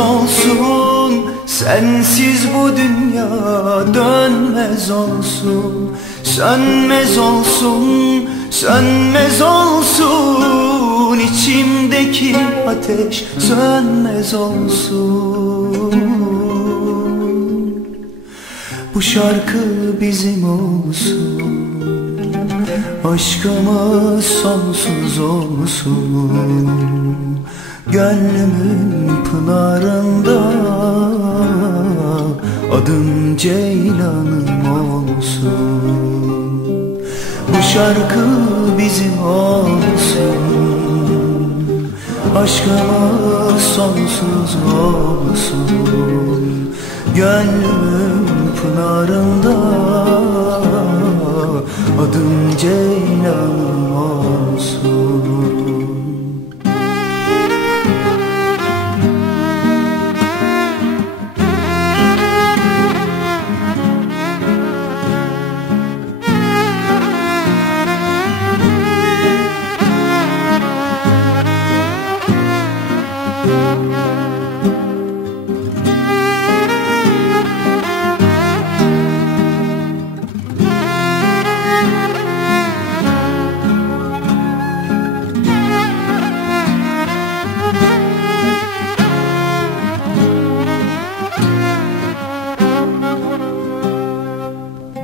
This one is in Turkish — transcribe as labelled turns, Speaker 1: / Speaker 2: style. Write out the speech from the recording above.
Speaker 1: olsun Sensiz bu dünya dönmez olsun Sönmez olsun, sönmez olsun içimdeki ateş sönmez olsun Bu şarkı bizim olsun Aşkımız sonsuz olsun Gönlümün pınar ceylanım olsun Bu şarkı bizim olsun Aşkımız sonsuz olsun Gönlümün pınarında Adım ceylan